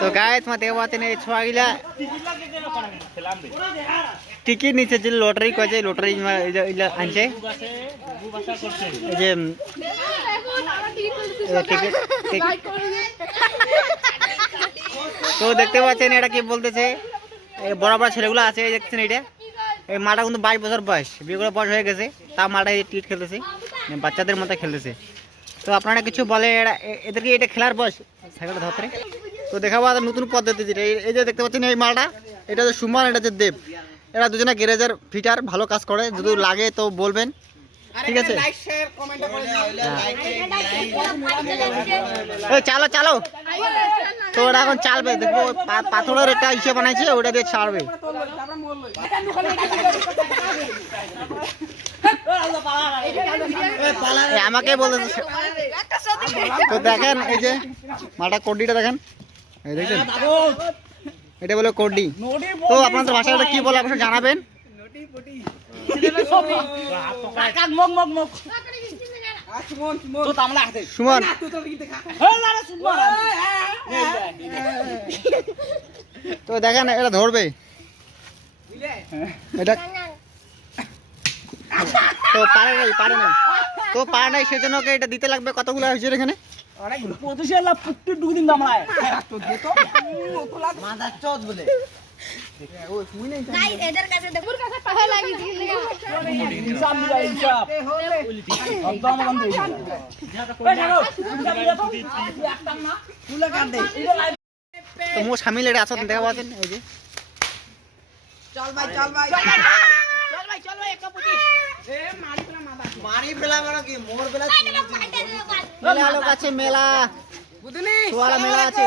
তো গায়ে তোমার দেখতে পাচ্ছেন এই ছোয়াগুলা টিকিট নিচ্ছে যে লটারি করেছে লটারি আনছে এই যে টিকিট তো দেখতে পাচ্ছেন এটা কি বলতেছে বড় বড় ছেলেগুলো আছে দেখছেন এটা এই মাটা কিন্তু 22 বছর বয়স বিয়ে করে বয়স হয়ে গেছে তা মাটা টিকিট খেলতেছে বাচ্চাদের মতো খেলতেছে তো আপনারা কিছু বলে এদেরকে এটা খেলার বয়স সাইকেলটা ধরতে তো দেখাবো নতুন পদ্ধতি যেটা এই যে দেখতে পাচ্ছেন এই মালটা এটা হচ্ছে সুমন এটা হচ্ছে দেব এরা দুজনে গ্যারেজের ফিটার ভালো কাজ করে যদি লাগে তো বলবেন ঠিক আছে চালো চালো তো ওরা এখন চালবে দেখবো পাথরের একটা ইসে বানাইছে ওটা দিয়ে ছাড়বে আমাকে বলতেছে তো দেখেন এই যে মালটা কড্ডিটা দেখেন এই দেখেন এটা বলে কড্ডি তো আপনাদের ভাষাটা কি বলে আপনারা জানাবেন সুমন তো দেখেন এটা ধরবে এটা তো পারে নাই সেজন্য এটা দিতে লাগবে কতগুলো হয়েছে এখানে মো সামিল এটা আসত দেখা পাচ্ছেন এই যে চল ভাই মারি ফেলা মানে কি মোর বেলা মেলা লোক আছে মেলা বুঝলি মেলা আছে